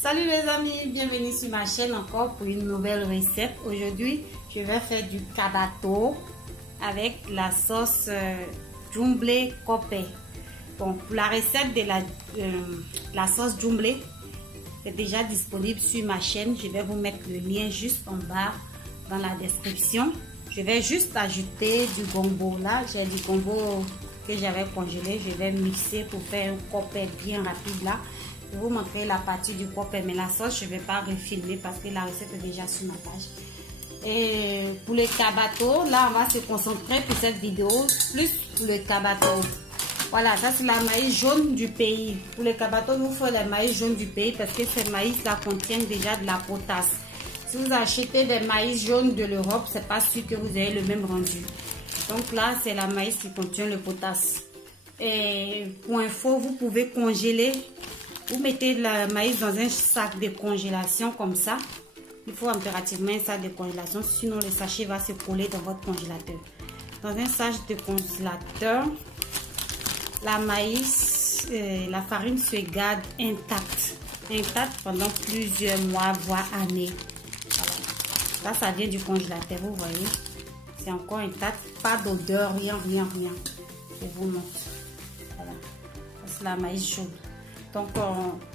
Salut les amis, bienvenue sur ma chaîne encore pour une nouvelle recette. Aujourd'hui, je vais faire du kabato avec la sauce jumble coppe. Bon, pour la recette de la sauce jumble, c'est déjà disponible sur ma chaîne. Je vais vous mettre le lien juste en bas dans la description. Je vais juste ajouter du gombo. Là, j'ai du gombo que j'avais congelé. Je vais mixer pour faire un coppe bien rapide là. Je vais vous montrer la partie du coppe, mais la sauce, je ne vais pas refilmer parce que la recette est déjà sur ma page. Et pour le kabato, là, on va se concentrer pour cette vidéo plus pour le kabato. Voilà, ça c'est la maïs jaune du pays. Pour le kabato, il vous faut le maïs jaune du pays parce que ce maïs-là contient déjà de la potasse. Si vous achetez des maïs jaunes de l'Europe, c'est pas sûr que vous ayez le même rendu. Donc là, c'est la maïs qui contient le potasse. Et pour info, vous pouvez congeler. Vous mettez le maïs dans un sac de congélation comme ça. Il faut impérativement un sac de congélation, sinon le sachet va se coller dans votre congélateur. Dans un sac de congélateur, la maïs, la farine se garde intacte pendant plusieurs mois, voire années. Voilà. Ça vient du congélateur, vous voyez. C'est encore intact, pas d'odeur, rien. Je vous montre. Voilà. C'est la maïs chaude. Donc,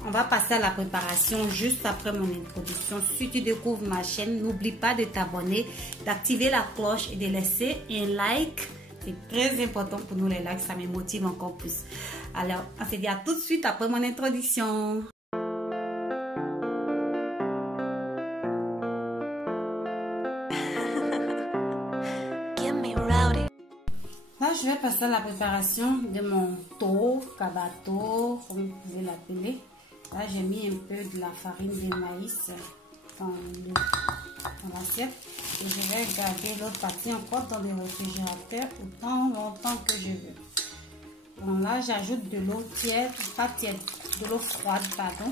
on va passer à la préparation juste après mon introduction. Si tu découvres ma chaîne, n'oublie pas de t'abonner, d'activer la cloche et de laisser un like. C'est très important pour nous les likes, ça me motive encore plus. Alors, on se dit à tout de suite après mon introduction. Là, je vais passer à la préparation de mon toro, kabato, comme vous pouvez l'appeler. Là, j'ai mis un peu de la farine de maïs dans l'assiette. Et je vais garder l'autre partie encore dans le réfrigérateur autant longtemps que je veux. Bon, là, j'ajoute de l'eau tiède, pas tiède, de l'eau froide, pardon.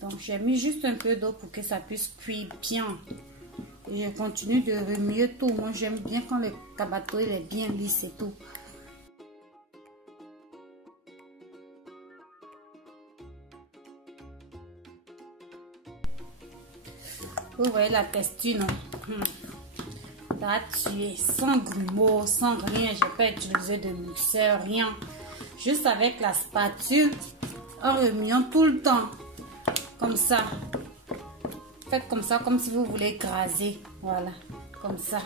Donc j'ai mis juste un peu d'eau pour que ça puisse cuire bien. Et je continue de remuer tout. Moi j'aime bien quand le kabato il est bien lisse et tout. Vous voyez la texture, non? Là tu es sans grumeaux, sans rien. J'ai pas utilisé de mixeur, rien. Juste avec la spatule. En remuant tout le temps comme ça. faites comme ça, comme si vous voulez écraser. Voilà, comme ça.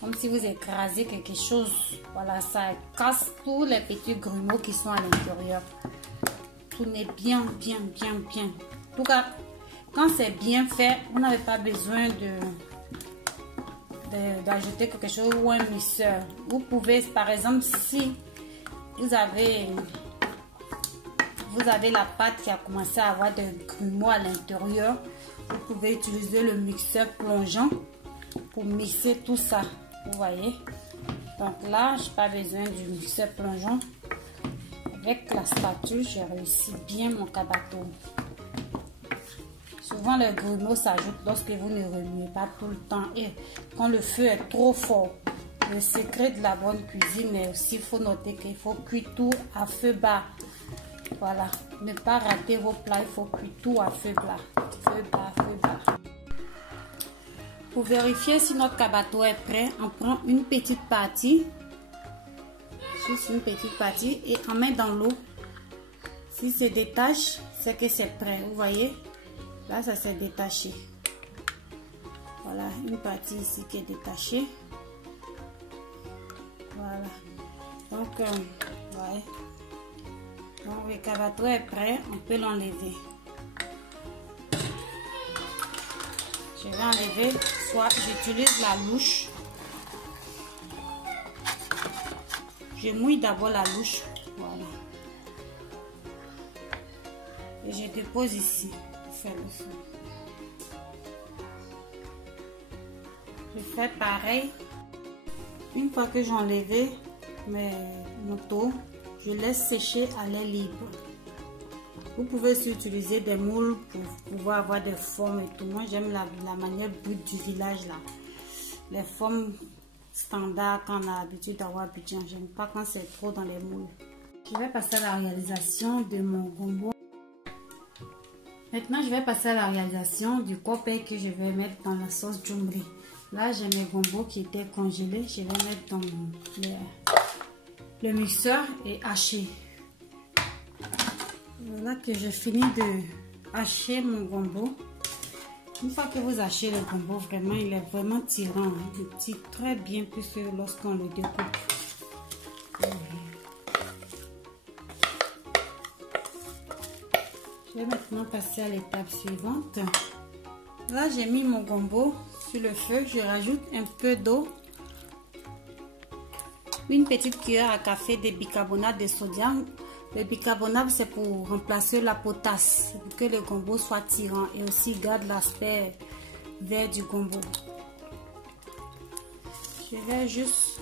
Comme si vous écrasez quelque chose. Voilà, ça casse tous les petits grumeaux qui sont à l'intérieur. Tournez bien. En tout cas, quand c'est bien fait, vous n'avez pas besoin d'ajouter quelque chose ou un mixeur. Vous pouvez, par exemple, si vous avez la pâte qui a commencé à avoir des grumeaux à l'intérieur, vous pouvez utiliser le mixeur plongeant pour mixer tout ça. Vous voyez, donc là, je n'ai pas besoin du mixeur plongeant. Avec la spatule, j'ai réussi bien mon cabato. Souvent, les grumeaux s'ajoutent lorsque vous ne remuez pas tout le temps et quand le feu est trop fort. Le secret de la bonne cuisine est aussi, il faut noter qu'il faut cuire tout à feu bas. Voilà, ne pas rater vos plats, il faut cuire tout à feu bas. Feu bas. Pour vérifier si notre cabato est prêt, on prend une petite partie. Juste une petite partie et on met dans l'eau. Si se détache, c'est que c'est prêt. Vous voyez, là ça s'est détaché. Voilà, une partie ici qui est détachée. Voilà, donc ouais. Donc le cabato est prêt, on peut l'enlever. Je vais enlever, soit j'utilise la louche. Je mouille d'abord la louche, voilà. Et je dépose ici pour faire le feu. Je fais pareil. Une fois que j'ai enlevé mon taux, je laisse sécher à l'air libre. Vous pouvez aussi utiliser des moules pour pouvoir avoir des formes et tout. Moi, j'aime la manière brute du village là. Les formes standard quand on a l'habitude d'avoir Abidjan. J'aime pas quand c'est trop dans les moules. Je vais passer à la réalisation de mon gombo. Maintenant, je vais passer à la réalisation du kopé que je vais mettre dans la sauce djumblé. Là, j'ai mes gombos qui étaient congelés. Je vais mettre dans le mixeur et hacher. Voilà que j'ai fini de hacher mon gombo. Une fois que vous hachez le gombo, vraiment, il est vraiment tirant. Il tire très bien plus que lorsqu'on le découpe. Je vais maintenant passer à l'étape suivante. Là, j'ai mis mon gombo sur le feu. Je rajoute un peu d'eau. Une petite cuillère à café de bicarbonate de sodium. Le bicarbonate, c'est pour remplacer la potasse, pour que le gombo soit tirant et aussi garde l'aspect vert du gombo. Je vais juste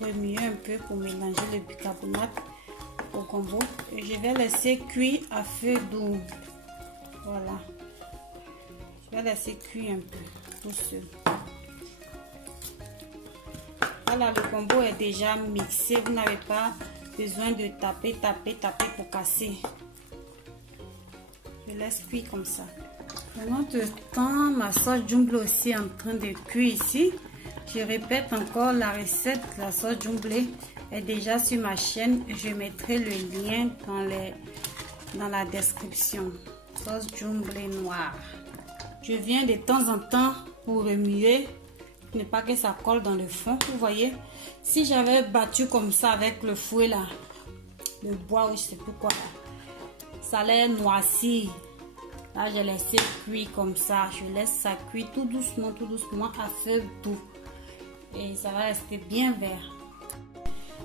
remuer un peu pour mélanger le bicarbonate au gombo et je vais laisser cuire à feu doux. Voilà. Je vais laisser cuire un peu tout seul. Voilà, le gombo est déjà mixé. Vous n'avez pas besoin de taper pour casser. Je laisse cuire comme ça. Pendant ce temps, ma sauce djumblé aussi est en train de cuire ici. Je répète encore la recette. La sauce djumblé est déjà sur ma chaîne. Je mettrai le lien dans la description. Sauce djumblé noire. Je viens de temps en temps pour remuer. Ne pas que ça colle dans le fond. Vous voyez, si j'avais battu comme ça avec le fouet là, le bois ou je sais plus quoi là, ça allait noircir. Là, j'ai laissé cuire comme ça. Je laisse ça cuire tout doucement à feu doux. Et ça va rester bien vert.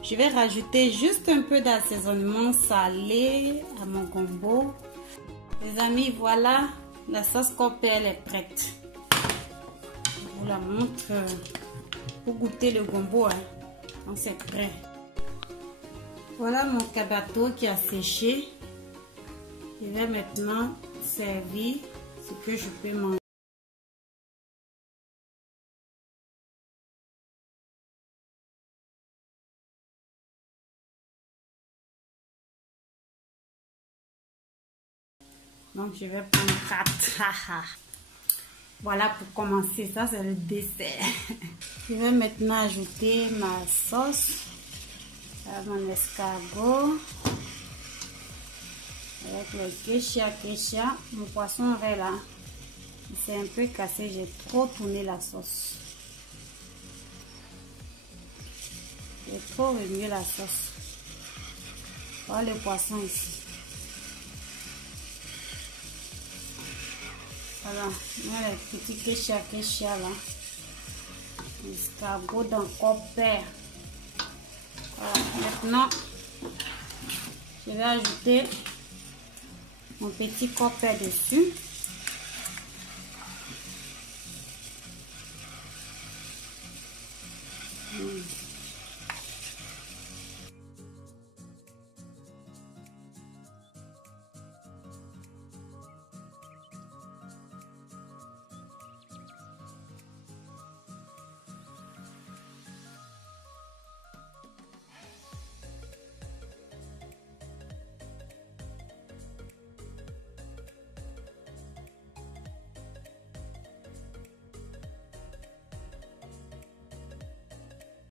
Je vais rajouter juste un peu d'assaisonnement salé à mon gombo. Les amis, voilà, la sauce kopé, elle est prête. Je vous la montre pour goûter le gombo, hein. Donc c'est prêt. Voilà mon cabato qui a séché. Je vais maintenant servir ce que je peux manger. Donc je vais prendre 4. Voilà pour commencer, ça c'est le dessert. Je vais maintenant ajouter ma sauce à mon escargot avec le kéchia, mon poisson vert là. C'est un peu cassé, j'ai trop tourné la sauce. J'ai trop remué la sauce. Voilà le poisson ici. Voilà, on a les petits kéchia là. L'escargot dans le coppet. Voilà, maintenant, je vais ajouter mon petit coppet dessus.